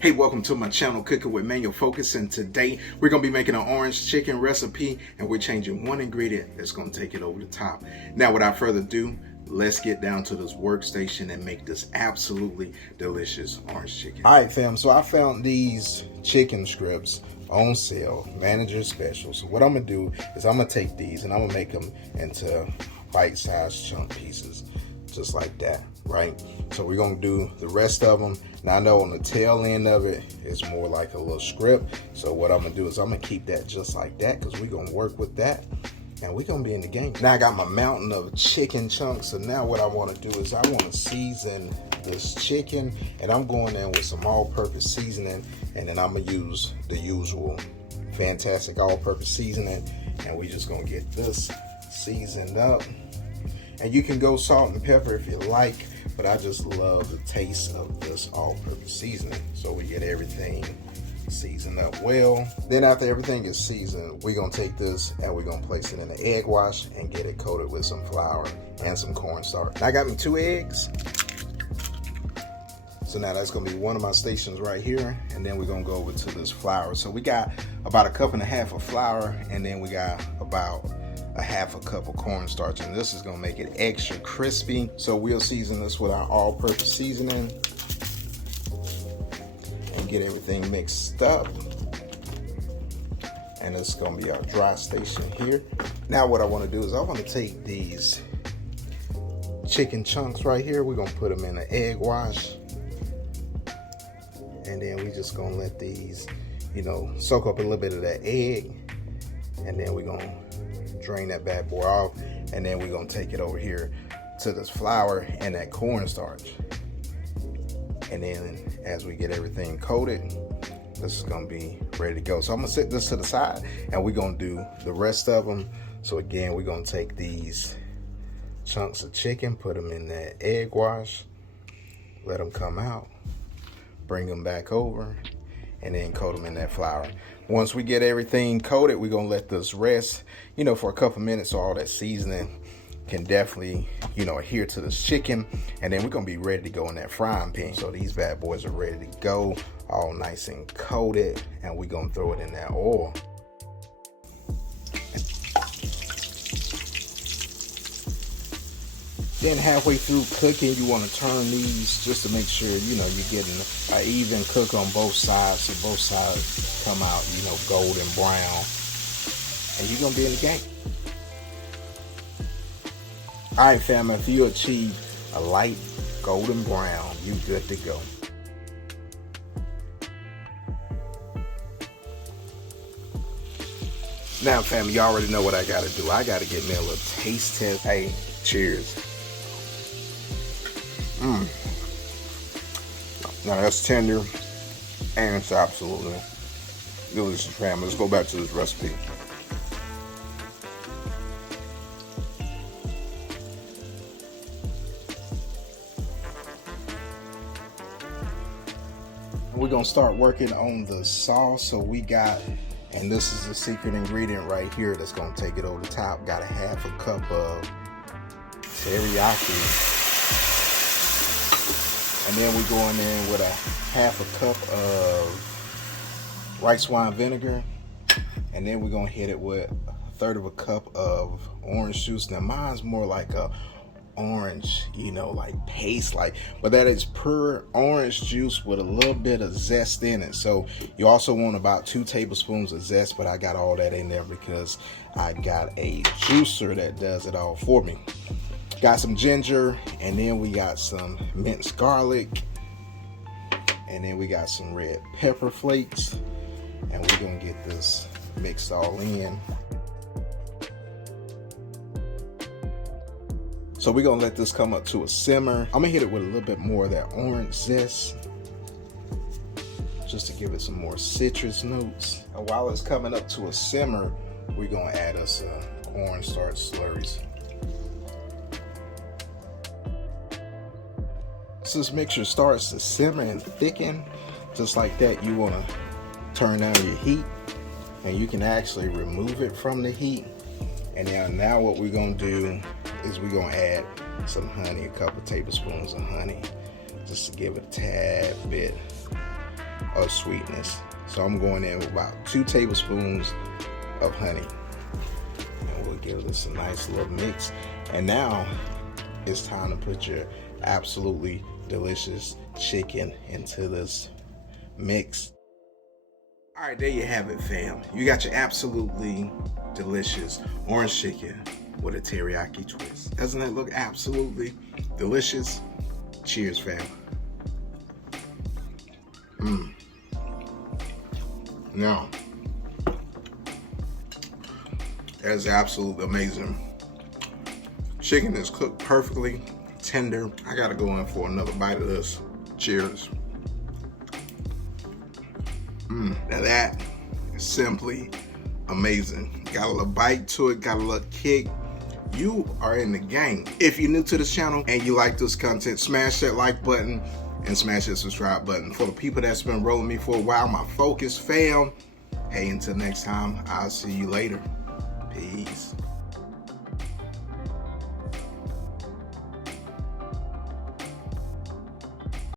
Hey, welcome to my channel, Cooking with Manual Focus, and today we're going to be making an orange chicken recipe, and we're changing one ingredient that's going to take it over the top. Now, without further ado, let's get down to this workstation and make this absolutely delicious orange chicken. All right, fam, so I found these chicken strips on sale, manager special. So what I'm going to do is I'm going to take these and I'm going to make them into bite-sized chunk pieces, just like that, right? So we're going to do the rest of them. Now I know on the tail end of it, it's more like a little strip. So what I'm gonna do is I'm gonna keep that just like that, because we're gonna work with that and we're gonna be in the game. Now I got my mountain of chicken chunks. So now what I wanna do is I wanna season this chicken, and I'm going in with some all-purpose seasoning, and then I'm gonna use the usual fantastic all-purpose seasoning, and we just gonna get this seasoned up. And you can go salt and pepper if you like, but I just love the taste of this all-purpose seasoning. So we get everything seasoned up well. Then after everything is seasoned, we're gonna take this and we're gonna place it in the egg wash and get it coated with some flour and some cornstarch. Now I got me 2 eggs. So now that's gonna be one of my stations right here. And then we're gonna go over to this flour. So we got about 1.5 cups of flour, and then we got about 1/2 cup of cornstarch, and this is gonna make it extra crispy. So we'll season this with our all-purpose seasoning and get everything mixed up. And it's gonna be our dry station here. Now what I wanna do is I wanna take these chicken chunks right here. We're gonna put them in the egg wash. And then we just gonna let these, soak up a little bit of that egg. And then we're gonna drain that bad boy off, and then we're gonna take it over here to this flour and that cornstarch. And then as we get everything coated, this is gonna be ready to go. So I'm gonna set this to the side, and we're gonna do the rest of them. So again, we're gonna take these chunks of chicken, put them in that egg wash, let them come out, bring them back over, and then coat them in that flour. Once we get everything coated, we're gonna let this rest, for a couple minutes, so all that seasoning can definitely, adhere to this chicken. And then we're gonna be ready to go in that frying pan. So these bad boys are ready to go, all nice and coated, and we're gonna throw it in that oil. Then halfway through cooking, you want to turn these just to make sure, you're getting an even cook on both sides, so both sides come out, golden brown, and you're going to be in the game. All right, fam, if you achieve a light golden brown, you good to go. Now, fam, you already know what I got to do. I got to get me a little taste test. Hey, cheers. Now that's tender, and it's absolutely delicious, fam. Let's go back to this recipe. We're gonna start working on the sauce. So we got, and this is the secret ingredient right here that's gonna take it over the top. Got 1/2 cup of teriyaki. And then we're going in with 1/2 cup of rice wine vinegar. And then we're gonna hit it with 1/3 cup of orange juice. Now mine's more like a orange, like paste, but that is pure orange juice with a little bit of zest in it. So you also want about 2 tablespoons of zest, but I got all that in there because I got a juicer that does it all for me. Got some ginger, and then we got some minced garlic, and then we got some red pepper flakes, and we're gonna get this mixed all in. So we're gonna let this come up to a simmer. I'm gonna hit it with a little bit more of that orange zest, just to give it some more citrus notes. And while it's coming up to a simmer, we're gonna add us some cornstarch slurries. So this mixture starts to simmer and thicken, just like that. You want to turn down your heat, and you can actually remove it from the heat. And now what we're going to do is we're going to add some honey, a couple tablespoons of honey, just to give it a tad bit of sweetness. So I'm going in with about 2 tablespoons of honey. And we'll give this a nice little mix. And now it's time to put your absolutely delicious chicken into this mix. All right, there you have it, fam. You got your absolutely delicious orange chicken with a teriyaki twist. Doesn't that look absolutely delicious? Cheers, fam. Now, that's absolutely amazing. Chicken is cooked perfectly tender. I gotta go in for another bite of this. Cheers. Now that is simply amazing. Got a little bite to it, got a little kick. You are in the game. If you're new to this channel and you like this content, smash that like button and smash that subscribe button. For the people that's been rolling me for a while, my focus fam, hey, until next time, I'll see you later. Peace.